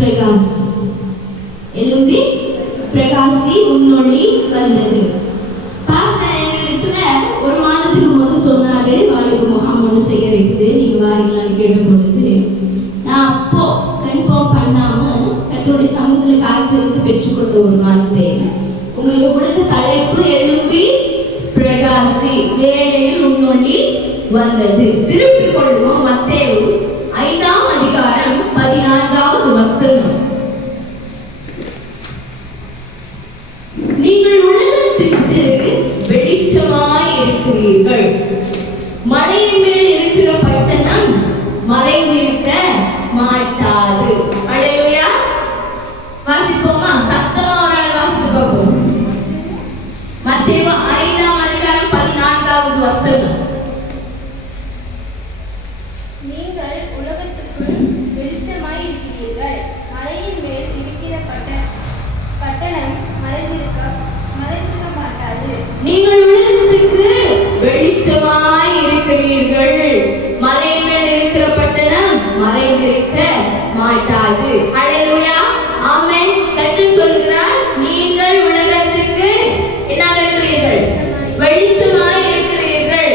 பிரகாசி. எழும்பி பிரகாசி உன்னொளி வந்தது. பாஸ்டர் என்னிடத்துல ஒரு மாதத்துக்கு முதல் சொன்னாரு, வாலிப முகாம் ஒன்று செய்ய இருக்குது, நீங்க வாரீங்களான்னு கேட்ட பொழுது நான் அப்போ கன்ஃபார்ம் பண்ணாம கர்த்தருடைய சமூகத்தில் காத்திருந்து பெற்றுக்கொண்ட ஒரு வார்த்தை. உங்களுக்கு கொடுத்த தலைப்பு எழும்பி பிரகாசி, வேளையில் உன்னொளி வந்தது. திருப்பிக் கொள்வோம். மத்தேயு 5ஆம் அதிகாரம் 14வது வசனம். நீங்கள் உலகத்திற்கு வெளிச்சமாய் இருக்கிறீர்கள். மலையின் மேல் இருக்கிற பட்டணம் மறைந்திருக்க மாட்டாது. அல்லேலூயா. வாசிப்போமா? சத்தமா ஒரு ஆள் வாசித்து பார்ப்போம். மத்தேயு 5ஆம் அதிகாரம் 14வது வசனம். நீங்கள் உலகத்துக்குள் வெளிச்சமாய் இருக்கிறீர்கள். மலையின் மேல் இருக்கிற பட்டணம் மறைந்திருக்க மாட்டாது. நீங்கள் உலகத்துக்கு வெளிச்சமாய் இருக்கிறீர்கள். மலையின் மேல் இருக்கிற பட்டணம் மறைந்திருக்க மாட்டாது. அல்லேலூயா. ஆமென். கர்த்தர் சொல்கிறார், நீங்கள் உலகத்துக்கு என்ன இருக்கிறீர்கள்? வெளிச்சமாய் இருக்கிறீர்கள்.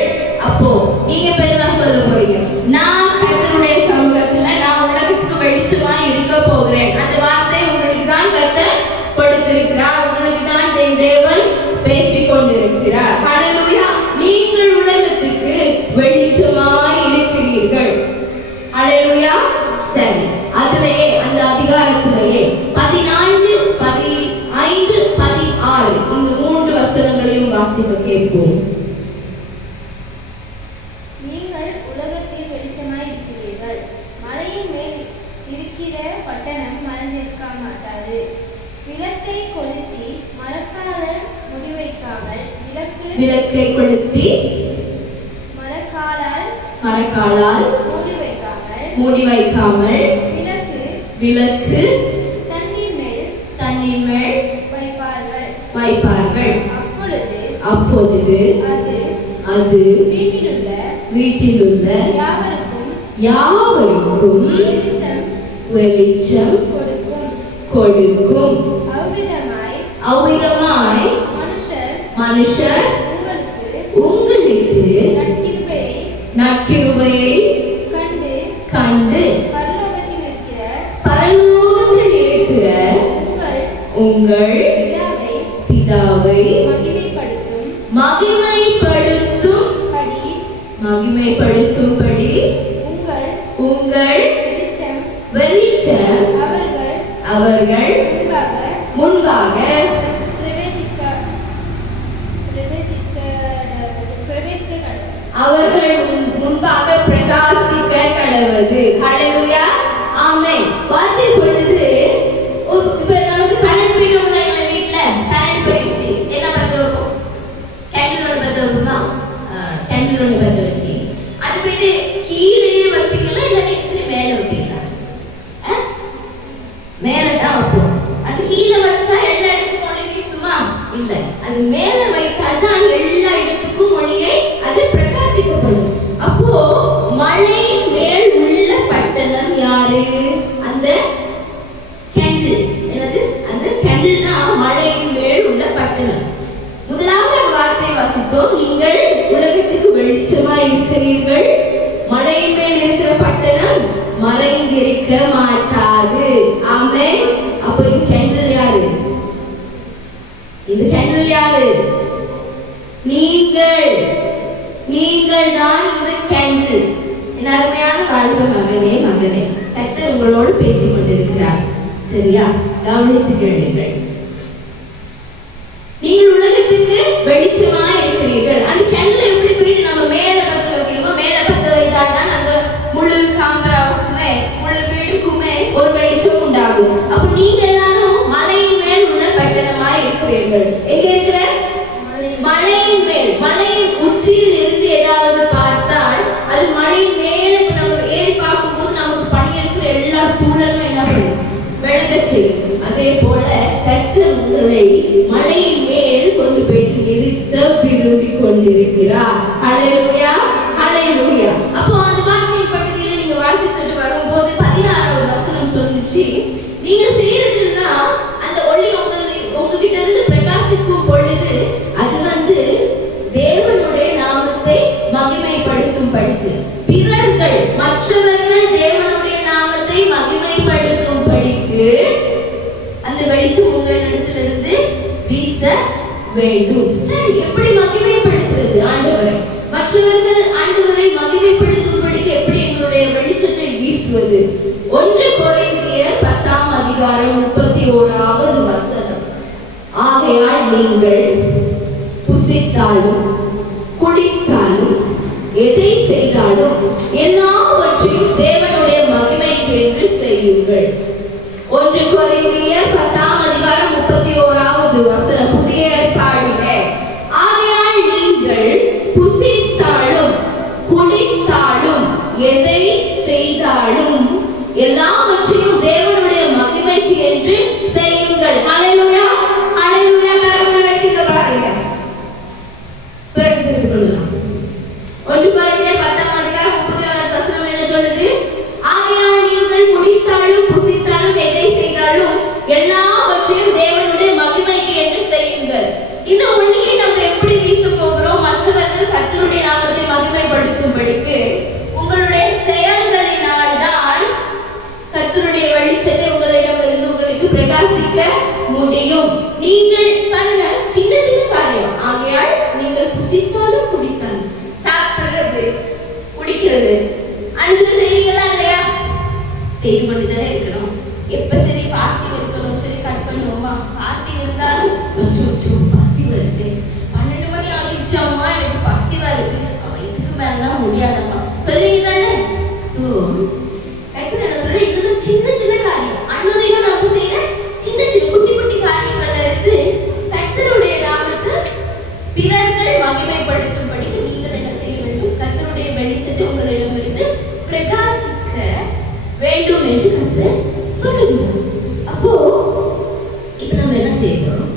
அப்போ நீங்க பேரெல்லாம் சொல்ல போறீங்க, நான் கர்த்தருடைய சமூகத்துல நான் உலகத்துக்கு வெளிச்சமாய் இருக்க போகிறேன். அந்த வார்த்தை உங்களுக்கு தான் கர்த்தர் கொடுத்திருக்கிறார், உங்களுக்கு தான் தேவன் பேசிக் கொண்டிருக்கிறார். ஹல்லேலூயா. நீங்கள் உலகத்துக்கு வெளிச்சமாய் இருக்கிறீர்கள். ஹல்லேலூயா. சரி, அதிலேயே அந்த அதிகாரத்திலேயே 14, 15, 16 இந்த 3 வசனங்களையும் வாசிக்க கேட்போம். நீங்கள் உலகத்தில் வெளிச்சமாய் இருக்கிறீர்கள். மலையின் மேல் இருக்கிற பட்டணம் மறைந்திருக்க மாட்டாது. விளக்கை கொளுத்தி மரக்காலால் முடிவைக்காமல் விளக்கை கொளுத்தி மரக்காலால் மூடி வைக்காமல் விளக்கு தண்ணீர் மேல் வைப்பார்கள். அப்பொழுது அது வீட்டிலுள்ள யாவருக்கும் வெளிச்சம் கொடுக்கும். அவ்விதமாய் மனுஷர் உங்களுக்கு நற்கிருபையை கண்டு பரலோகத்தில் இருக்கிற உங்கள் பிதாவை மகிமைப்படுத்தும்படி உங்கள் வெளிச்சம் அவர்கள் முன்பாக பிரகாசிக்க கடவது. ஹல்லேலூயா. ஆமென். வார்த்தை சொல்லுது, இப்ப நமக்கு கரண்ட் போயிடும்ல, எங்க வீட்ல கரண்ட் போயிடுச்சு, என்ன பத்த வைப்போம்? கேண்டில் ஒன்று பத்த வைப்போமா? கேண்டில் ஒன்று பத்த வச்சு அது போயிட்டு கீழே வைப்பீங்களா இல்லாட்டி மேலே வைப்பீங்களா? மேலே தான் வைப்போம். அது கீழே வச்சா எல்லா இடத்துக்கும் ஒளி வீசுமா? இல்லை, அது மேலே வைத்தால்தான் எல்லா இடத்துக்கும் ஒளியை அது பிரகாசிக்கப்படும். அப்போ மலை மேல் உள்ள பட்டணம் யாரு? அந்த கேண்டில். என்னது? அந்த கேண்டில் தான் மலையின் மேல் உள்ள பட்டணம். முதலாவது வார்த்தை வாசித்தோம், நீங்கள் உலகத்துக்கு வெளிச்சமாய் இருக்கிறீர்கள். மலையின் மேல் இருக்கிற பட்டணம் மறைந்திருக்க மாட்டாது. ஆமென். அப்போ இது கேண்டில் யாரு? இது கேண்டில் யாரு? நீங்கள் தான் இந்த கேண்டில். என் அருமையான வாழ்வு மகனே, கர்த்தர் உங்களோடு பேசிக் கொண்டிருக்கிறார். சரியா? கவனித்து கேளுங்கள். நீங்கள் உலகத்துக்கு வெளிச்சமா இருக்கிறீர்கள். அந்த கேண்டில் எப்படி போயிட்டு நம்ம மேல பத்த வைக்கிறோமோ, மேல பத்த வைத்தால் தான் அந்த முழு காம்பராவுக்குமே முழு வீடுக்குமே ஒரு வெளிச்சம் உண்டாகும். அப்ப நீங்க எல்லாரும் மலையின் மேல் உள்ள பட்டணமாய் இருக்கிறீர்கள். எங்க இருக்கிற? மலையின் மேல். மலையின் உச்சியில் இருந்து ஏதாவது பார்த்தால் அது மலையின் மேல நம்ம ஏறி பார்க்கும்போது நமக்கு பணி இருக்கிற எல்லா சூழலும் என்ன பண்ணும்? விளங்க செய்யும். அதே போல கர்த்தர் உங்களை மலையின் மேல் கொண்டு போய் நிறுத்த விரும்பி கொண்டிருக்கிறார். ஹல்லேலூயா. ஹல்லேலூயா. அப்போ அந்த வார்த்தையின் பகுதியில் நீங்க வாசித்துட்டு வரும்போது 16வது வசனம் சொல்லுச்சு, நீங்க செய்யறதுலாம் அந்த ஒளி உங்ககிட்ட இருந்து பிரகாசிக்கும் பொழுது அது தேவனுடைய நாமத்தை மகிமைப்படுத்தும் படிக்கு, பிறர்கள் மற்றவர்கள் தேவனுடைய நாமத்தை மகிமைப்படுத்தும் படிக்கு அந்த வெளிச்சம் உங்களிடத்திலிருந்து வீச வேண்டும். சரி, எப்படி மகிமைப்படுத்துறது? ஆண்டவரை மற்றவர்கள் ஆண்டவரை மகிமைப்படுத்தும்படிக்கு எப்படி எங்களுடைய வெளிச்சத்தை வீசுவது? 1 கொரிந்தியர் 10ஆம் அதிகாரம் 31வது வசனம். ஆகையால் நீங்கள் புசித்தாலும் குடித்தாலும் எதை செய்தாலும் எல்லாவற்றையும் தேவனுடைய மகிமைக்கு என்று செய்யுங்கள். 1 கொரிந்தியர் 10ஆம் அதிகாரம் 31வது வசனம், புதிய ஏற்பாடிலே. ஆகையால் நீங்கள் புசித்தாலும் குடித்தாலும் எதை செய்தாலும் எல்லாவற்றையும் தேவனுடைய மகிமைக்கு என்று செய்யுங்கள். ஹல்லேலூயா, ஹல்லேலூயா. கரங்களை வைக்க பாருங்க. பிறகு கொள்ளலாம். 1 கொரிந்தியர் 10ஆம் அதிகாரம் 31வது வசனம் என்ன சொல்லுது? ஆகையால் நீங்கள் குடித்தாலும் புசித்தாலும் எதை செய்தாலும் எல்லாவற்றையும் தேவனுடைய மகிமைக்கு என்று செய்யுங்கள். இந்த ஒளியை நம்ம எப்படி வீச போகிறோம்? மற்றவர்கள் கர்த்தருடைய நாமத்தை மகிமைப்படுத்தும்படிக்கு உங்களுடைய செயல்களினால் தான் கர்த்தருடைய வெளிச்சத்தை உங்களிடமிருந்து உங்களுக்கு பிரகாசிக்க முடியும். நீங்கள் பாருங்க, சின்ன சின்ன காரியம். ஆகையால் நீங்கள் புசித்தாலும் குடித்தாலும், சாப்பிடுறது குடிக்கிறது அன்பு செய்வீங்களா இல்லையா? செய்து கொண்டு தானே இருக்கணும். எப்ப சரி ஃபாஸ்டிங் இருக்கணும், சரி கட் பண்ணுவோமா? ஃபாஸ்டிங் இருந்தாலும் பசி வருது, 12 மணி ஆகிடுச்சாமா, எனக்கு பசி வருது, இதுக்கு மேலாம் முடியாதம்மா சொல்றீங்க தானே? ஸோ கரெக்டாக என்ன சொல்றேன், இதெல்லாம் சின்ன சின்ன காரியம். அன்னதையும் நம்ம செய்யற சின்ன சின்ன குட்டி குட்டி காரியங்கள்ல இருந்து கர்த்தருடைய நாமத்தை பிறர்கள் மகிமைப்படுத்தும்படி நீங்கள் என்ன செய்ய வேண்டும்? கர்த்தருடைய வெளிச்சத்தை உங்களிடமிருந்து பிரகாசிக்க வேண்டும் என்று கர்த்தர் சொல்லுகிறார். அப்போ இப்ப நம்ம என்ன செய்ய போறோம்?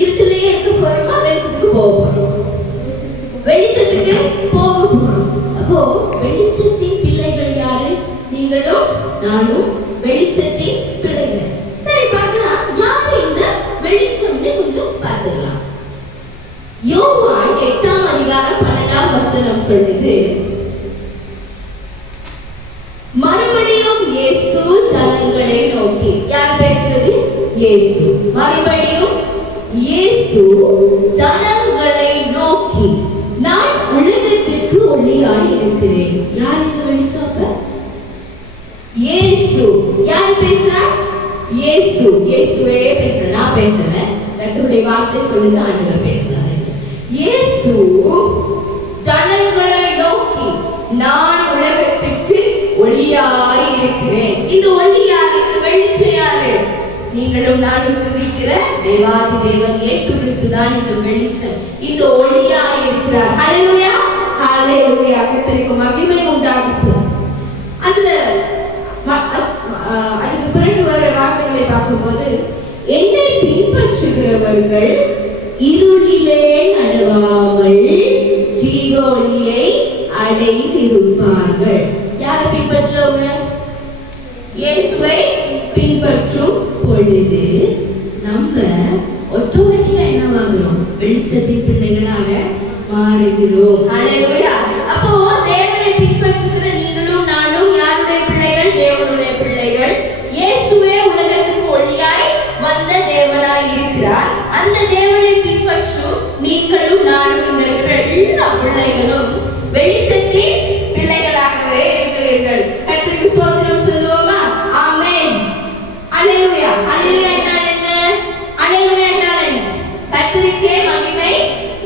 இருட்டிலேயே இருக்க போறோமா, வெளிச்சத்துக்கு போக போறோம்? வெளிச்சத்துக்கு போக போறோம். அப்போ வெளிச்சத்தின் பிள்ளைகள் யாரு? நீங்களும் நானும் வெளிச்சத்தின் பிள்ளைகள். சரி, பார்க்கலாம் யாரு இந்த வெளிச்சம்னு கொஞ்சம் பார்த்துக்கலாம். யோவான் 8ஆம் அதிகாரம் 12ஆம் வசனம் சொல்லுது, மறுபடியும் இயேசு ஜனங்களை நோக்கி. யார் பேசுறது? இயேசு. மறுபடியும் இயேசு ஜனங்களை நோக்கி, நான் உலகத்திற்கு ஒளியாய் இருக்கிறேன். யார் இந்த வெளிச்சம்? இயேசு. யார் பேசுறா? இயேசு. இயேசுவே பேசுற, நான் பேசல. கர்த்தருடைய வார்த்தை சொல்லுது, ஆண்டவர் பேசுறாரு. இயேசு ஜனங்களை நோக்கி, நான் உலகத்திற்கு ஒளியாய் இருக்கிறேன். இந்த ஒளி யாரு? இந்த வெளிச்சம் யாரு? நீங்களும் நானும் துதிக்கிற தேவாதி தேவன் இயேசு கிறிஸ்து தான் இந்த வெளிச்சம், இந்த ஒளியாய் இருக்கிறார். ஹல்லேலூயா, ஹல்லேலூயா. கர்த்தருக்கு மகிமை உண்டாகட்டும். அதுல அதுக்கு பிறகு வர வார்த்தைகளை பார்க்கும்போது, என்னை பின்பற்றுகிறவர்கள் இருளிலே நடவாமல் ஜீவ ஒளியை அடைந்திருப்பார்கள். யாரை பின்பற்றவங்க? இயேசுவை பின்பற்றும் பொழுது நம்ம ஆட்டோமேட்டிக்கா என்ன ஆகிறோம்? வெளிச்சத்தின் பிள்ளைகளாக மாறுகிறோம். ஹல்லேலூயா. அப்போ தேவனை பின்பற்றுகிற நீங்களும் நானும் யாருடைய பிள்ளைகள்? தேவனுடைய பிள்ளைகள். இயேசுவே உலகத்துக்கு ஒளியாய் வந்த தேவனாய் இருக்கிறார். அந்த தேவனை பின்பற்றும் நீங்களும் நானும் இந்த இருக்கிற எல்லா பிள்ளைகளும் வெளிச்சத்தின் பிள்ளைகளாகவே இருக்கிறீர்கள். கர்த்தருக்கு ஸ்தோத்திரம் சொல்லுவோமா? ஆமென். ஹல்லேலூயா. ஹல்லேலூயா என்றால் என்ன? ஹல்லேலூயா என்றால் என்ன? கர்த்தருக்கே மகிமை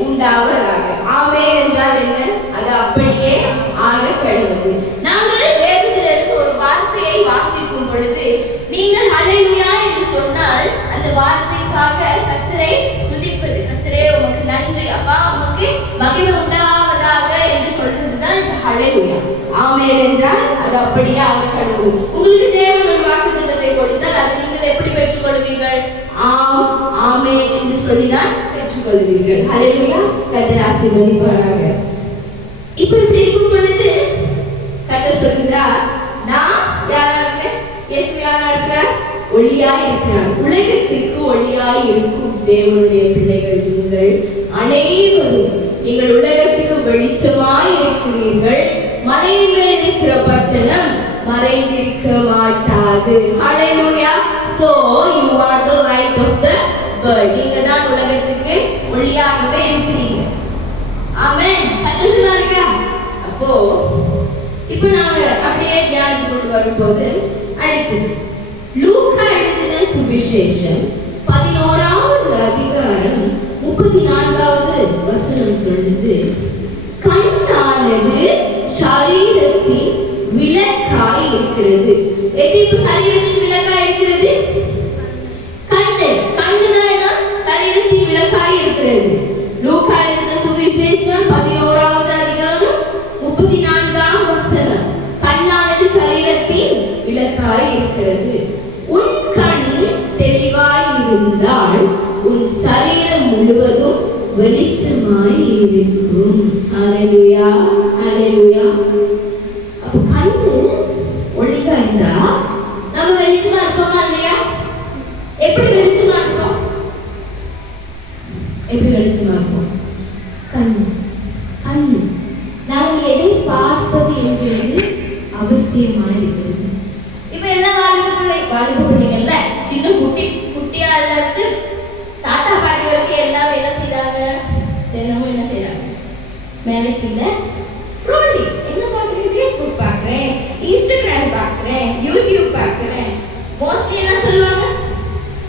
உண்டாவதாக. ஆமென் என்றால் என்ன? அது அப்படியே ஆக கடவுது. நாங்கள் வேதத்திலிருந்து ஒரு வார்த்தையை வாசிக்கும் பொழுது நீங்கள் ஹல்லேலூயா என்று சொன்னால் அந்த வார்த்தைக்காக கர்த்தரை துதிப்பது, கர்த்தரே உமக்கு நன்றி, அப்பா உமக்கு மகிமை உண்டாவதாக என்று சொல்றதுதான் இந்த ஹல்லேலூயா. ஆமென் என்றால் அது அப்படியே ஆக கடவுது. உங்களுக்கு தேவன் ஒரு வாக்குத்தத்தத்தை கொடுத்தால் அதை நீங்கள் எப்படி பெற்றுக்கொள்வீர்கள்? ஆம், ஆமென் என்று சொல்லிதான் பெற்றுக்கொள்வீர்கள். ஹல்லேலூயா. கர்த்தர் ஆசீர்வதிப்பாராக. இப்போ இப்படி இருக்கும் பொழுது கர்த்தர் சொல்கிறார், நான் யாரா இருக்கிறேன்? இயேசு யாரா இருக்கிறார்? ஒளியாய் இருக்கிறார். உலகத்திற்கு ஒளியாய் இருக்கும் தேவனுடைய பிள்ளைகள் நீங்கள் அனைவரும். நீங்கள் உலகத்துக்கு வெளிச்சமாய் இருக்கிறீர்கள். மலையின் மேல் இருக்கிற பட்டணம் மறைந்திருக்க மாட்டாது. ஹalleluya. So you are the light of the world. நீங்க தான் உலகத்துக்கு ஒளியாகவே இருக்கிறீங்க. ஆமென். சந்தோஷமா இருக்கா? அப்போ இப்போ நாங்க அப்படியே தியானத்துக்கு வரும்போது அடுத்து லூக்கா எழுதின சுவிசேஷம் 11வது அதிகாரம் 34வது வசனம் சொல்லுது, கண்ணானது சரீரத்தின் விளக்காய் இருக்கிறது. எது இப்ப சரீரத்தின் விளக்காய் இருக்கிறது? கண்ணு. கண்ணுதான் சரீரத்தின் விளக்காய் இருக்கிறது. லூக்கா எழுதின சுவிசேஷம் 11வது அதிகாரம் 34ஆம் வசனம், கண்ணானது சரீரத்தின் விளக்காய் இருக்கிறது. உன் கண் தெளிவாய் இருந்தால் உன் சரீரம் முழுவதும் வெளிச்சமாய் இருக்கும். ஹalleluya, ஹalleluya. அப்ப கண்ணு ஒளியா இருந்தா நம்ம வெளிச்சமா இருப்போமா இல்லையா? எப்படி வெளிச்சமா இருப்போம்? எப்படி வெளிச்சமா இருப்போம்? கண்ணு. கண்ணு நாம் எதை பார்ப்பது என்கிறது அவசியமாய் இருக்கிறது. இப்ப எல்லாம் வாலிப பிள்ளைங்கள்ல சின்ன குட்டியா இருந்து தாத்தா பாட்டி வரைக்கும் எல்லாரும் என்ன செய்யறாங்க? தினமும் என்ன செய்யறாங்க? மேலே கீழே ஸ்க்ரோலிங். என்ன பார்க்குறேன்? ஃபேஸ்புக் பார்க்குறேன், இன்ஸ்டாகிராம் பார்க்குறேன், யூடியூப் பார்க்குறேன். மோஸ்ட்லி என்ன சொல்லுவாங்க?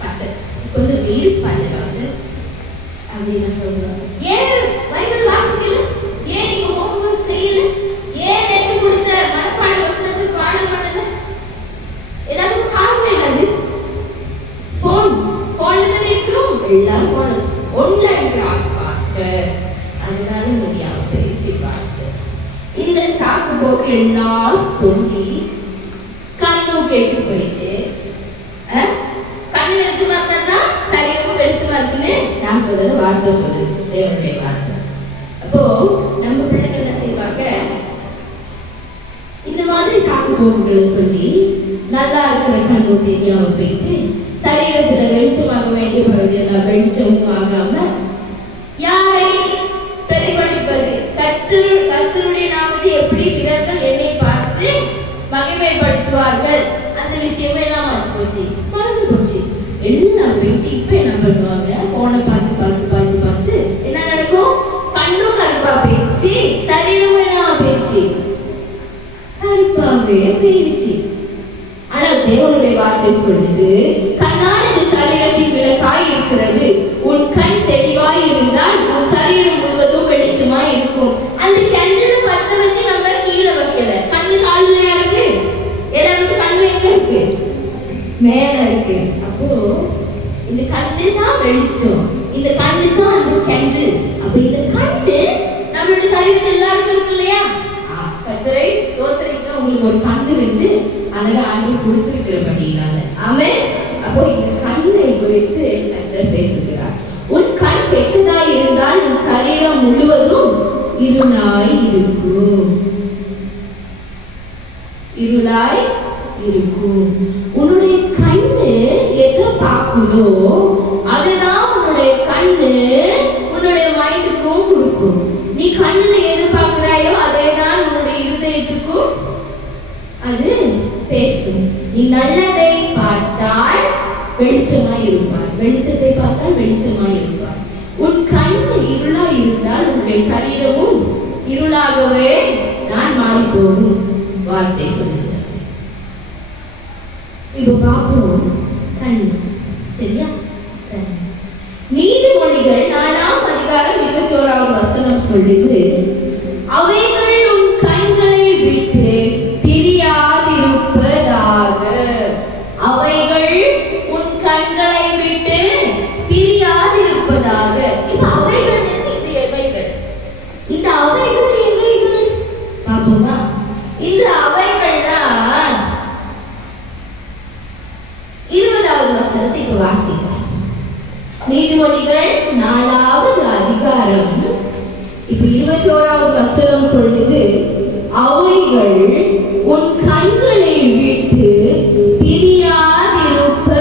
பாஸ்டர் கொஞ்சம் ரீல்ஸ் பாருங்க பாஸ்டர் அப்படின்னு சொல்லுவாங்க. ஏன் பைபிள் வாசிக்கல? ஏன் நீங்க ஹோம்வொர்க் செய்யல? ஏன் நேற்று கொடுத்த மனப்பாட வசனத்தை பாடம் பண்ணல? எல்லாருக்கும் காரணம் என்னது? போன்ல தான் இருக்கிறோம். எல்லாரும் போன் ஆன்லைன் கிளாஸ் பாஸ்டர், அதனால முடியாம போயிடுச்சு பாஸ்டர். இந்த சாக்கு போக்கு எல்லாம் சொல்லி கண்ணு கெட்டு போயிட்டு கண்ணு வெளிச்சமா இருந்தா சரீரமும் வெளிச்சமா இருக்குன்னு நான் சொல்றது வார்த்தை சொல்லுது, தேவனுடைய வார்த்தை. அப்போ நம்ம பிள்ளைங்க என்ன செய்வாங்க? இந்த மாதிரி சாக்கு போக்குகளை சொல்லி நல்லா இருக்கிற கண்ணு தெரியாம போயிட்டு சரீரத்துல வெளிச்சமாக வேண்டிய பகுதியெல்லாம் வெளிச்சமும் ஆகாம யாரை பிரதிபலிப்பது? கர்த்தருடைய நாமத்தை எப்படி பிறர்கள் என்னை பார்த்து மகிமைப்படுத்துவார்கள்? அந்த விஷயமே எல்லாம் ஆச்சு போச்சு, மறந்து போச்சு. எல்லாம் வெட்டி இப்ப என்ன பண்ணுவாங்க? போனை பார்த்து பார்த்து பார்த்து பார்த்து என்ன நடக்கும்? கண்ணும் கருப்பா போயிடுச்சு, சரீரமும் என்ன போயிடுச்சு? கருப்பாவே போயிடுச்சு. ஆனா தேவனுடைய வார்த்தை சொல்லுது, கண்ணானது சரீரத்தின் விளக்காய் இருக்கிறது. உன் கண் தெளிவாய் இருந்தால் உன் சரீரம் முழுவதும் வெளிச்சமாய் இருக்கும். அந்த கண்ணில பத்த வச்சு நம்ம கீழே வைக்கல. கண்ணு காலில் இருக்கு, எல்லாருக்கும் கண்ணு எங்க இருக்கு? மேல இருக்கு. அப்போ இந்த கண்ணு தான் வெளிச்சம், இந்த கண்ணு தான் அந்த கேண்டில். அப்ப இந்த கண்ணு நம்மளுடைய சரீரத்தில் எல்லாருக்கும் இருக்கு இல்லையா? கர்த்தரை ஸ்தோத்திரிக்க உங்களுக்கு ஒரு கண்ணு வந்து அழகா ஆண்டவர் கொடுத்திருக்கிறபடினால. ஆமென். அப்போ இந்த கண்ணை குறித்து கர்த்தர் பேசுகிறார். உன் கண் கெட்டதாய் இருந்தால் உன் சரீரம் முழுவதும் இருளாய் இருக்கும். இருளாய் இருக்கும். உன்னுடைய கண்ணு எதை பார்க்குதோ அதுதான் உன்னுடைய கண்ணு உன்னுடைய மைண்டுக்கும் கொடுக்கும். நீ கண்ணுல எது பார்க்கிறாயோ அதே தான் உன்னுடைய இருதயத்துக்கும் அது பேசும். நீ நல்லதை பார்த்தால் வெளிச்சமாய் இருப்பாய், வெளிச்சத்தை பார்த்தால் வெளிச்சமாய் இருப்பாய். உன் கண் இருளா இருந்தால் உன்னுடைய சரீரமும் இருளாகவே நான் மாறி போகும் வார்த்தை சொல்லுங்க. இப்போ பார்ப்போம் கண். சரியா? நீதிமொழிகள் 4ஆம் அதிகாரம் 21ஆம் வசனம் சொல்லுது, அவைகள் உன் கண்களை விட்டு பிரியாதிருப்பதாக. அவைகள் உன் கண்களை விட்டு பிரியாதிருப்பதாக. இப்ப அவைகள் இது எவைகள்? இந்த அவைகள் எவைகள் பாப்போமா? இந்த அவைகள் தான் 20வது வசனத்தை இப்ப வாசிப்போம். நீதிமொழிகள் 4ஆவது அதிகாரம் இப்ப 21வது வசனம் சொல்லுது, அவைகள் உன் கண்களை விட்டு பிரியாதிருப்பதாக.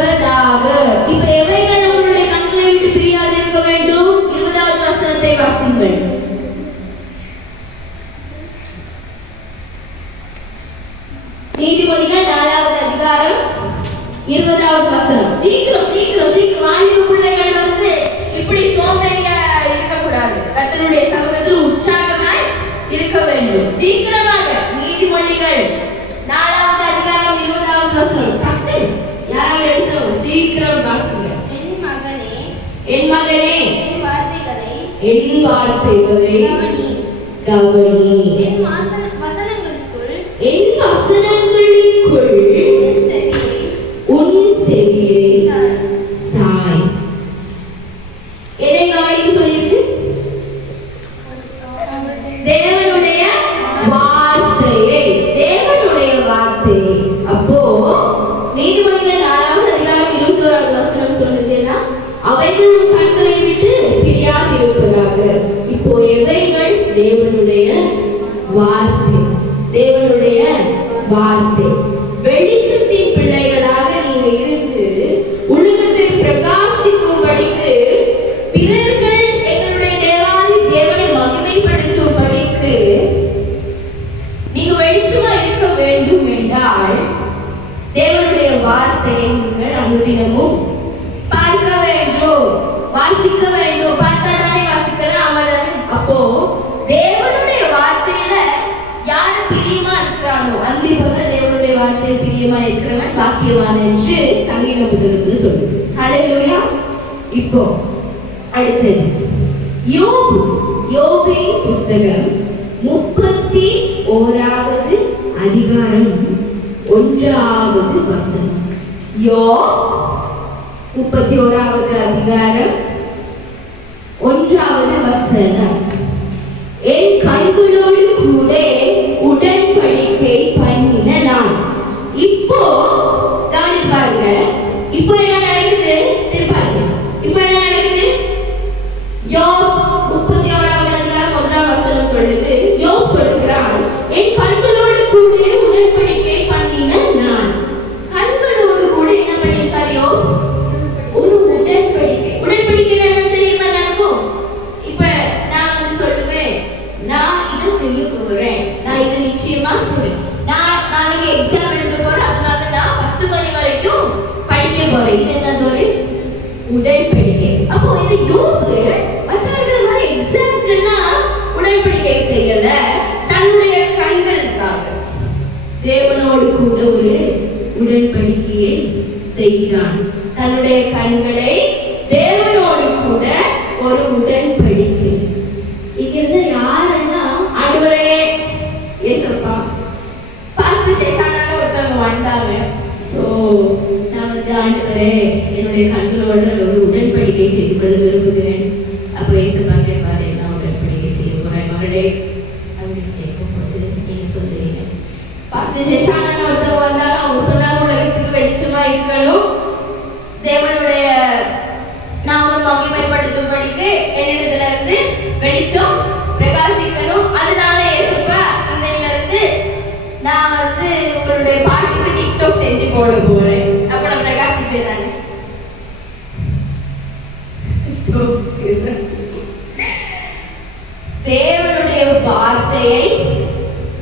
20வது வசனம். சீக்கிரம் சீக்கிரம் சீக்கிரம் வாலிப பிள்ளைகள் வந்து இப்படி சோம்பேறியா இருக்கக்கூடாது. கர்த்தருடைய சமூகத்தில் உற்சாகமாய் இருக்க வேண்டும். சீக்கிரமாக நீதிமொழிகள் 4வது அதிகாரம் 20வது வசனம். டக்கு யாராவது எடுத்தோம் சீக்கிரம் வாசிங்க. என் மகனே என் மகனே என் வார்த்தைகளை கவனி. என் வசனங்களுக்குள் உன் செவியை சாய். எதை கவனிக்க சொல்லியிருக்கு? தேவனுடைய வார்த்தையை. தேவனுடைய வார்த்தையை. அப்போ நீதிமொழிகள் 4வது அதிகாரம் 21வது வசனம் சொல்லுதுன்னா அவைகள் உன் கண்களை விட்டு பிரியாதிருப்பதாக. இப்போ எவைகள்? தேவனுடைய வார்த்தை. தேவனுடைய வார்த்தை. வெளிச்சத்தின் பிள்ளைகளாக நீங்க இருந்து உலகத்தை பிரகாசிக்கும்படிக்கு, பிறர்கள் எங்களுடைய தேவனை மகிமைப்படுத்தும்படிக்கு நீங்க வெளிச்சமா இருக்க வேண்டும் என்றால் தேவனுடைய வார்த்தையை நீங்கள் அனுதினமும் பார்க்க வேண்டும், வாசிக்க வேண்டும். பார்த்தாலே வாசிக்கலாம். அப்போ தேவனுடைய வார்த்தையில யார் பிரியமா இருக்கிறானோ அந்திப்பகல் தேவனுடைய வார்த்தையில் பிரியமா இருக்கிறவன் பாக்கியவான் என்று சங்கீத புத்தகத்தில் சொல்லுது. ஹல்லேலூயா. இப்போ அடுத்தது யோபின் புஸ்தகம் 31வது அதிகாரம் 1வது வசனம். 31வது அதிகாரம் 1வது வசனம். என் கண்களோடு கூட உடன்படிக்கை பண்ணின நான். இப்போ கவனித்து பாருங்க. இப்போ என்ன நடக்குது? திருப்பாருங்க. இப்போ என்ன நடக்குது? யோப் 31வது அதிகாரம் 1வது வசனம் சொல்லுது. யோப் சொல்லுகிறான், என் கண்களோடு கூட உடன்படிக்கை பண்ணின நான். கண்களோடு கூட என்ன பண்ணிருக்கார் யோப்? ஒரு உடன்படிக்கை. உடன்படிக்கை என்ன தெரியுமா எல்லாருக்கும்? இப்ப நான் வந்து சொல்லுவேன், நான் இதை செய்ய போறேன், நான் இதை நிச்சயமா செய்வேன், நான் நாளைக்கு எக்ஸாம் எழுத போறேன், அதனால நான் 10 மணி வரைக்கும் படிக்க போறேன். இது என்னது? ஒரு உடன்படிக்கை. அப்போ இந்த யோபு மற்றவர்கள் மாதிரி எக்ஸாம்லாம் உடன்படிக்கை செய்யல, தன்னுடைய கண்களுக்காக தேவனோடு கூட ஒரு உடன்படிக்கையை செய்கிறான். தன்னுடைய கண்களை தேவனோடு கூட ஒரு உடன்படிக்கை. இங்க யாருன்னா ஆண்டவரே இயேசுப்பா பாஸ்டர் சேஷானா ஒருத்தவங்க வந்தாங்க. சோ நான் வந்து ஆண்டவரே என்னுடைய கண்களோட ஒரு உடன்படிக்கை செய்து கொள்ள விரும்புகிறேன். அப்போ இயேசுப்பா கேட்பாரு, நான் உடன்படிக்கை செய்ய போறேன் மகளே அப்படின்னு கேட்கும்போது நீங்க சொல்றீங்க பாஸ்டர் சேஷானா ஒருத்தவங்க வந்தாலும் அவங்க சொன்னாங்க உலகத்துக்கு வெளிச்சமா இருக்கணும், தேவனுடைய நாம மகிமைப்படுத்தும்படிக்கு என்னிடத்துல இருந்து வெளிச்சம் பிரகாசிக்கணும். அதனால இயேசுப்பா இன்னையில இருந்து நான் வந்து உங்களுடைய பாட்டுக்கு டிக்டாக் செஞ்சு போட போறேன். அப்ப நான் பிரகாசிப்பேன் தானே. தேவனுடைய வார்த்தையை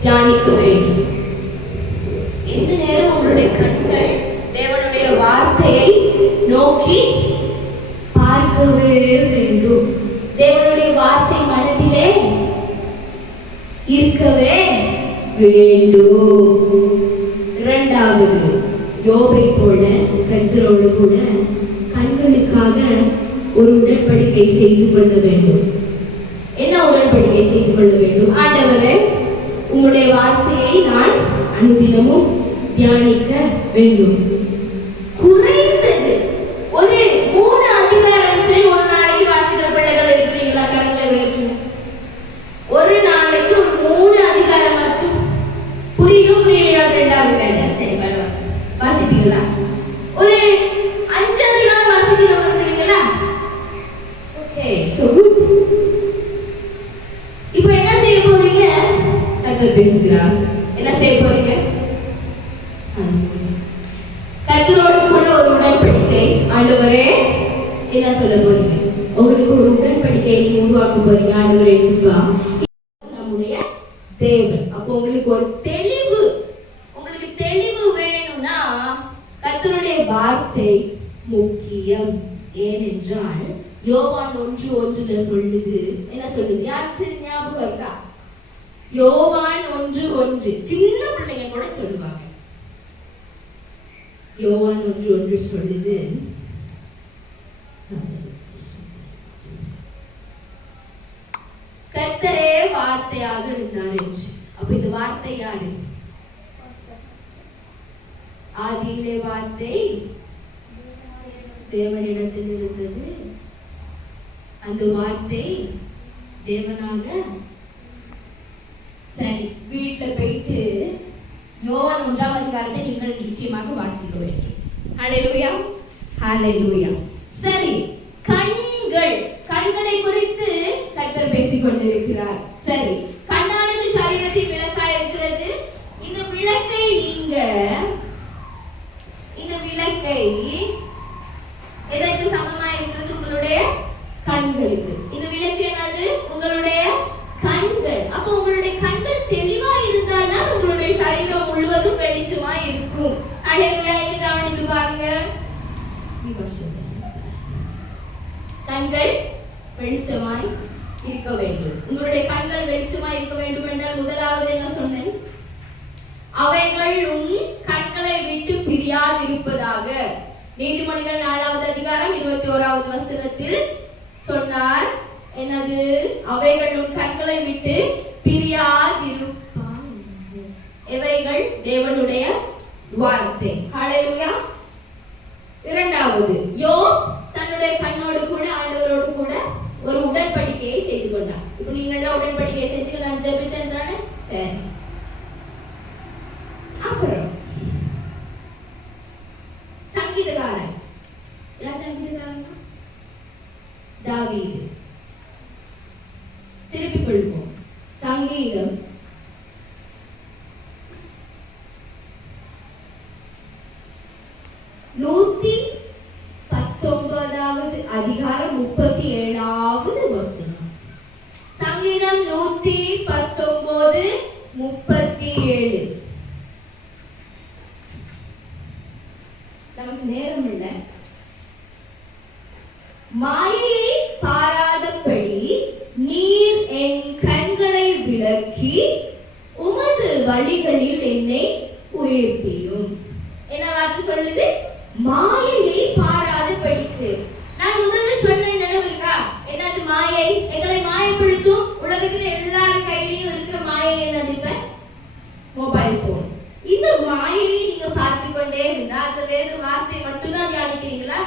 தியானிக்க வேண்டும். இந்த நேரம் உங்களுடைய கண்கள் தேவனுடைய வார்த்தையை நோக்கி பார்க்கவே வேண்டும். தேவனுடைய வார்த்தை மனதிலே இருக்கவே வேண்டும். இரண்டாவது, யோபை போல கர்த்தரோடு கூட கண்களுக்காக ஒரு உடன்படிக்கை செய்து கொள்ள வேண்டும். என்ன உடன்படிக்கை செய்து கொள்ள வேண்டும்? ஆண்டவரே, உங்களுடைய வார்த்தையை நான் அனுதினமும் தியானிக்க வேண்டும். குறைந்தது ஒரு 3 அதிகாரம் சரி ஒரு நாளைக்கு வாசிக்கிற பிள்ளைகள் இருக்கிறீங்களா? கண்களை வேற்று ஒரு நாளைக்கு ஒரு 3 அதிகாரம் ஆச்சும். புரியுதோ புரியலையா? 2வது கேட்டேன். சரி பரவாயில்ல, வாசிப்பீங்களா? ஒரு 5 அதிகாரம் வாசிக்கிறவங்க இருக்கிறீங்களா? Okay, so good. இப்போ என்ன செய்ய போறீங்க? கர்த்தர் பேசுகிறார். என்ன செய்ய போறீங்க? கர்த்தரோடு கூட ஒரு உடன்படிக்கை. ஆண்டவரே, என்ன சொல்ல போறீங்க? உங்களுக்கு ஒரு உடன்படிக்கையை உருவாக்க போறீங்க. ஆண்டவரே சுபா நம்முடைய தேவன். அப்போ உங்களுக்கு ஒரு தெளிவு, உங்களுக்கு தெளிவு வேணும்னா கர்த்தருடைய வார்த்தை முக்கியம். ஏனென்றால் யோவான் 1:1 சொல்லுது, என்ன சொல்லுது? யாருக்கு சரி ஞாபகம் இருக்கா? யோவான் 1:1 சின்ன பிள்ளைங்க கூட சொல்லுவாங்க. யோவான் 1:1 சொல்லுது, கர்த்தரே வார்த்தையாக இருந்தார் என்று. அப்ப இந்த வார்த்தை யாரு? ஆதியிலே வார்த்தை தேவனிடத்தில் இருந்தது, அந்த வார்த்தை தேவனாக. சரி, வீட்டுல போயிட்டு யோவான் 1ஆம் அதிகாரத்தை நீங்கள் நிச்சயமாக வாசிக்க வேண்டும். ஹல்லேலூயா, ஹல்லேலூயா. சரி, கண்களை குறித்து கர்த்தர் பேசிக் கொண்டிருக்கிறார். சரி, கண்ணானது சரீரத்தின் விளக்காய் இருக்கிறது. இந்த விளக்கை எதற்கு சமமா இருக்கிறது? உங்களுடைய கண்களுக்கு. இந்த விளக்கு என்னது? உங்களுடைய கண்கள். அப்ப உங்களுடைய கண்கள் தெளிவா இருந்தால்தான் உங்களுடைய சரீரம் முழுவதும் வெளிச்சமா இருக்கும். அழகா இங்க கவனித்து பாருங்க. கண்கள் வெளிச்சமாய் இருக்க வேண்டும். உங்களுடைய கண்கள் வெளிச்சமாய் இருக்க வேண்டும் என்றால் முதலாவது என்ன சொன்னேன்? அவைகள் உன் கண்களை விட்டு பிரியாதிருப்பதாக. நீதிமொழிகள் 4ஆவது அதிகாரம் 21ஆவது வசனத்தில் சொன்னார். என்னது? அவைகள் உன் கண்களை விட்டு பிரியாதிருப்பான். இவைகள் தேவனுடைய வார்த்தை. ஹல்லேலூயா. இரண்டாவது, யோப் தன்னுடைய கண்ணோடு கூட ஆண்டவரோடு கூட ஒரு உடன்படிக்கையை செய்து கொண்டார். இப்ப நீங்க எல்லாம் உடன்படிக்கை செஞ்சு நான் ஜெபிச்சேன் தானே? சரி. அப்புறம் சங்கீதக்காரன். யார் சங்கீதக்காரன்? தாவீது. திருப்பிக் கொள்வோம். சங்கீதம் 119வது அதிகாரம் 37வது வசனம். சங்கீதம் 119:37. நமக்கு நேரம் இல்லை. மாயையை பாராதபடி நீர் என் கண்களை விலக்கி உமது வழிகளில் என்னை உயிர்ப்பியும். என்ன வார்த்தை சொல்லுது? மாயையை பாராதபடிக்கு. நான் முதல்ல சொன்ன நினைவு இருக்கா? என்னது மாயை? எங்களை மாயப்படுத்தும். உலகத்துல எல்லாரும் கையிலையும் இருக்கிற மாயை என்னது? இப்ப மொபைல் போன். இந்த மாயையை நீங்க பார்த்து கொண்டே இருந்தா அதுல வேற வார்த்தை மட்டும்தான் தியானிக்கிறீங்களா?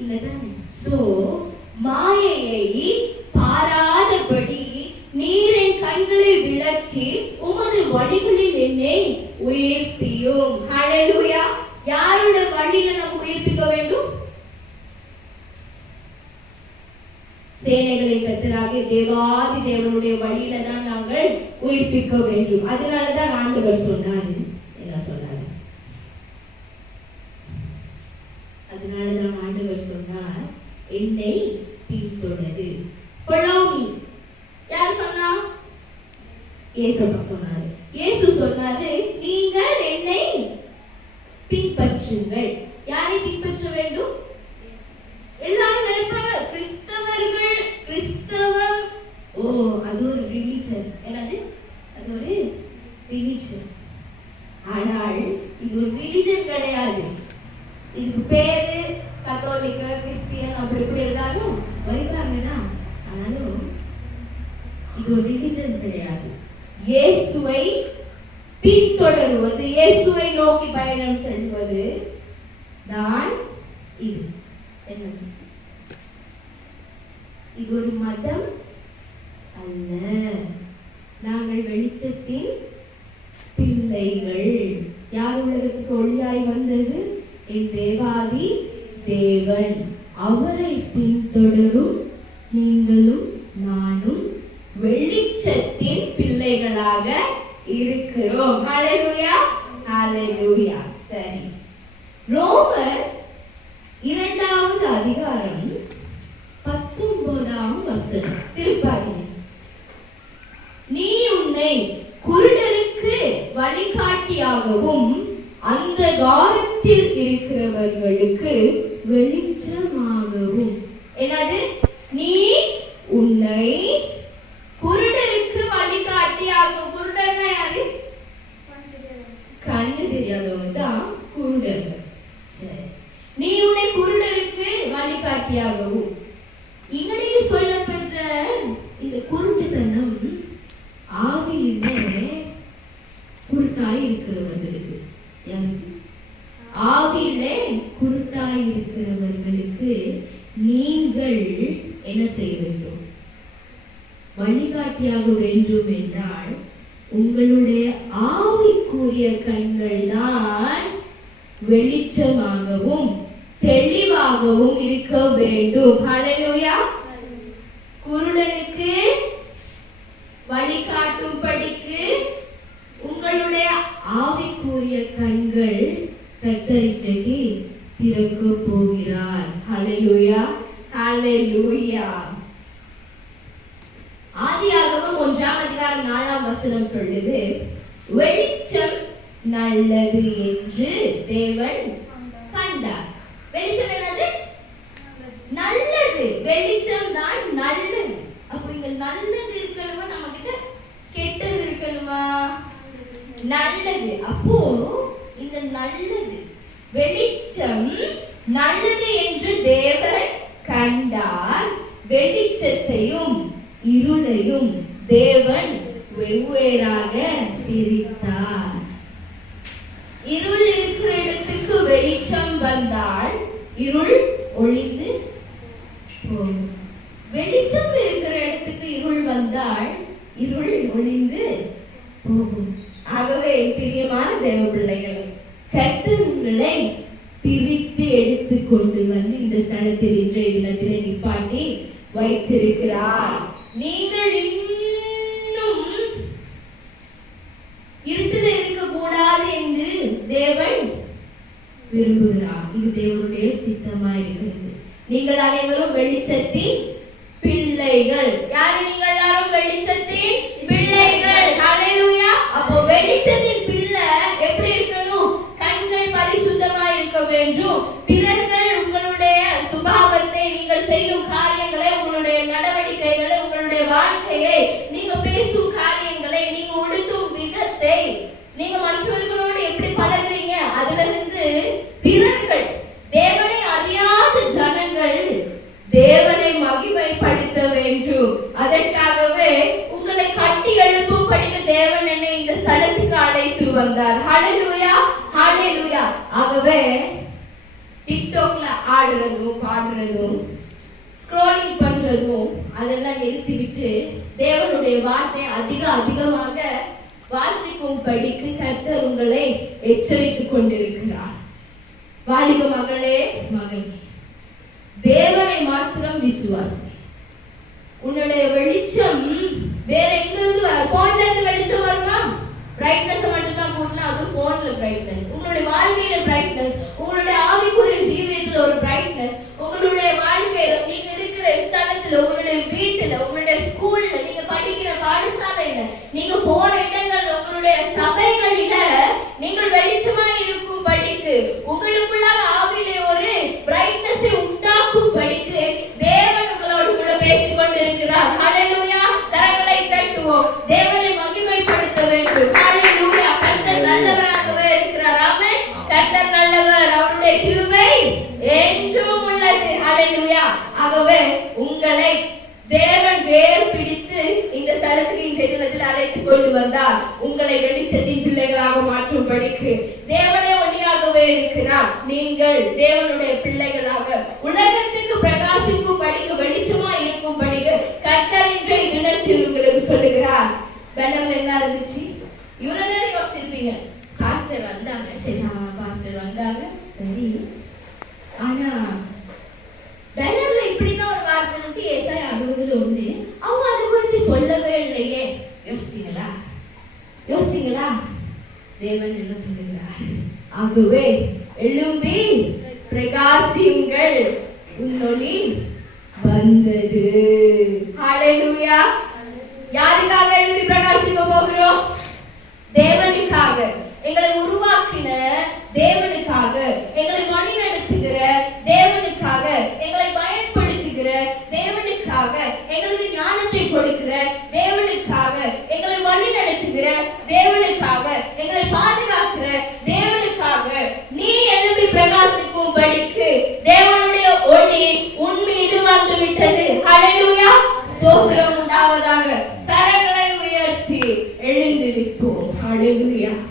இல்லதானே? சோ மாயையை பாராதபடி நீரின் கண்களை விலக்கி உமது வழிகளில் என்னை உயிர்ப்பியும். ஹல்லேலூயா. யாருடைய வழியில நம்ம உயிர்ப்பிக்க வேண்டும்? சேனைகளின் கர்த்தராகிய தேவாதி தேவனுடைய வழியில தான் நாங்கள் உயிர்ப்பிக்க வேண்டும். அதனாலதான் ஆண்டவர் சொன்னார். என்ன சொன்னார்? அதனாலதான் ஆண்டவர் சொன்னார், என்னை பின்தொடரு. Follow me. யார் சொன்னா? இயேசு சொன்னாரு. இயேசு சொன்னாரு, நீங்கள் என்னை பின்பற்றுங்கள். யாரை பின்பற்ற வேண்டும்? எல்லாரும் நினைப்பாங்க கிறிஸ்தவர்கள், கிறிஸ்தவம், ஓ அது ஒரு ரிலிஜன். என்னது? அது ஒரு ரிலிஜன். ஆனால் இது ஒரு ரிலிஜன் கிடையாது. இதுக்கு பேரு கத்தோலிக்க, கிறிஸ்டியன், அப்படி இப்படி இருந்தாலும் வருவாங்கதான். ஆனாலும் இது ஒரு ரிலிஜன் கிடையாது. இயேசுவை பின்தொடருவது, இயேசுவை நோக்கி பயணம் செல்வது தான் இது. என்னது? இது ஒரு மதம் அல்ல. நாங்கள் வெளிச்சத்தின் பிள்ளைகள். யார் உலகத்துக்கு ஒளியாய் வந்தது? என் தேவாதி தேவன். அவரை பின்தொடரும் நீங்களும் நானும் வெளிச்சத்தின் பிள்ளைகளாக இருக்கிறோம். ஹல்லேலூயா, ஹல்லேலூயா. சரி, ரோமர் 2வது அதிகாரம் 19ஆம் வசனம். திருப்பாதி, நீ உன்னை குருடருக்கு வழிகாட்டியாகவும் அந்த காலத்தில் இருக்கிறவர்களுக்கு வெளிச்சமாகவும். என்னது? நீ உன்னை குருடருக்கு வழிகாட்டியாகும். குருடர்னா யாரு? கண்ணு தெரியாதவங்க தான் குருடர்கள். சரி, நீ உன்னை குருடருக்கு வழிகாட்டியாகவும். இங்கனைக்கு சொல்லப்பட்ட இந்த குருட்டுத்தனம் ஆவியிலே குருட்டாய் இருக்கிறவர்களுக்கு. ஆவியிலே குருட்டாய் இருக்கிறவர்களுக்கு நீங்கள் என்ன செய்ய வேண்டும்? வழிகாட்டியாக வேண்டும் என்றால் உங்களுடைய ஆவிக்குரிய கண்கள் தான் வெளிச்சமாகவும் தெளிவாகவும் இருக்க வேண்டும். ஹல்லேலூயா. குருடனுக்கு வழிகாட்டும்படிக்கு உங்களுடைய ஆவிக்குரிய கண்கள் கர்த்தரிட்டே திறக்க போகிறார். ஹல்லேலூயா, ஹல்லேலூயா. ஆதியாகமம் 1:4 சொல்லுது, வெளிச்சம் நல்லது என்று தேவன் கண்டார். வெளிச்சம் என்னது? நல்லது. வெளிச்சம் தான் நல்லது. அப்ப இங்க நல்லது இருக்கணுமா? நம்ம கிட்ட கெட்டது இருக்கணுமா? நல்லது. அப்போ இந்த நல்லது வெளிச்சம் நல்லது என்று தேவன் கண்டார். வெளிச்சத்தையும் இருளையும் தேவன் வெவ்வேறாக பிரித்தார். இருள் இருக்கிற இடத்துக்கு வெளிச்சம் வந்தால் இருள் ஒளிந்து போகும். வெளிச்சம் இருக்கிற இடத்துக்கு இருள் வந்தால் இருள் ஒளிந்து போகும். ஆகவே பிரியமான தேவ பிள்ளைகளை, கர்த்தர் உங்களை பிரித்து எடுத்து கொண்டு வந்து இந்த ஸ்தலத்தில் இன்றைய தினத்திலே நிப்பாட்டி வைத்திருக்கிறார். நீங்கள் இன்னும் இருட்டில் இருக்க கூடாது என்று தேவன் விரும்புகிறார். இது தேவனுடைய சித்தமா இருக்கிறது. நீங்கள் அனைவரும் வெளிச்சத்தின் பிள்ளைகள். யாரு நீங்கள் எல்லாரும்? வெளிச்சத்தின் பிள்ளைகள். ஹல்லேலூயா. அப்போ வெளிச்சத்தின் பிள்ளை எப்படி இருக்கணும்? கண்கள் பரிசுத்தமா இருக்க வேண்டும். பிறர்கள் உங்களுடைய சுபாவத்தை, நீங்கள் செய்யும் காரியங்களை, உங்களுடைய நடவடிக்கைகளை, உங்களுடைய வாழ்க்கையை, நீங்க பேசும் காரியங்களை, நீங்க உடுத்தும் விதத்தை, நீங்க மற்றவர்களோடு எப்படி பழகுறீங்க, அதுல இருந்து பிறர்கள், தேவனை அறியாத ஜனங்கள் தேவனை மகிமைப்படுத்த வேண்டும். அதற்காகவே உங்களை கட்டி எழுப்பும்படிக்கு தேவன் என்னை இந்த ஸ்தலத்துக்கு அழைத்து வந்தார். ஹல்லேலூயா, ஹல்லேலூயா. ஆகவே டிக்டாக்ல ஆடுறதும் பாடுறதும் ஸ்க்ரோலிங் பண்றதும் அதெல்லாம் நிறுத்திவிட்டு தேவனுடைய வார்த்தை அதிகமாக வாசிக்கும்படிக்கு கர்த்தர் உங்களை எச்சரித்துக் கொண்டிருக்கிறார். வாலிப மகளே, மகனே, தேவனை மாத்திரம் விசுவாசி. உன்னுடைய வெளிச்சம் வேற எங்கிருந்து வர? போன்ல இருந்து வெளிச்சம் வருமா? பிரைட்னஸ் மட்டும் தான் கூட்டினா அது போன்ல பிரைட்னஸ். உங்களுடைய வாழ்க்கையில பிரைட்னஸ், உங்களுடைய ஆவிக்குரிய ஜீவியத்துல ஒரு பிரைட்னஸ், உங்களுடைய வாழ்க்கையில, நீங்க இருக்கிற ஸ்தலத்துல, உங்களுடைய வீட்டுல, உங்களுடைய ஸ்கூல்ல, நீங்க படிக்கிற பாடசாலையில, நீங்க போற இடங்கள்ல, உங்களுடைய சபைகளில நீங்கள் வெளிச்சமா இருக்கும் படிக்கு, உங்களுக்குள்ளாக ஆவியிலே ஒரு பிரைட்னஸை உண்டாக்கும் படிக்கு தேவன் உங்களோடு கூட பேசிக் கொண்டிருக்கிறார். ஹல்லேலூயா. கரங்களை தட்டுவோம். தேவனை மகிமைப்படுத்த வேண்டும். ஹல்லேலூயா. கர்த்தர் நல்லவராகவே இருக்கிறார். ஆமென். கர்த்தர் நல்லவர். அவருடைய கிருபை என்றும் உள்ளது. ஹல்லேலூயா. ஆகவே உங்களை தேவன் வேர் பிடித்து இந்த ஸ்தலத்துக்கு இன்றைய தினத்தில் அழைத்துக் கொண்டு வந்தார். உங்களை வெளிச்சத்தின் பிள்ளைகளாக மாற்றும்படிக்கு தேவனே ஒளியாகவே இருக்கிறார். நீங்கள் தேவனுடைய பிள்ளைகளாக உலகத்துக்கு பிரகாசிக்கும் படிக்கு, வெளிச்சமா இருக்கும் படிக்கு கர்த்தர் இன்றைய தினத்தில் உங்களுக்கு சொல்லுகிறார். பேனர்ல என்ன இருந்துச்சு? இவ்வளவு நேரம் யோசிச்சிருப்பீங்க, பாஸ்டர் வந்தாங்க, பாஸ்டர் வந்தாங்க, சரி, ஆனா பேனர்ல இப்படிதான் ஒரு வார்த்தை இருந்துச்சு, ஏசாயா 60:1. அவங்க அதை குறித்து சொல்லவே இல்லையே. யோசிங்களா? தேவன் என்ன சொல்லுகிறார்? ஆகவே எழும்பி பிரகாசியுங்கள், உன்னொளி வந்தது. ஹல்லேலூயா. யாருக்காக எழும்பி பிரகாசிக்க போகிறோம்? தேவனுக்காக. எங்களை உருவாக்கின தேவனுக்காக, எங்களை ஸ்தோத்திரம் உண்டாவதாக. கரங்களை உயர்த்தி எழுந்திருப்போம். ஹalleluya.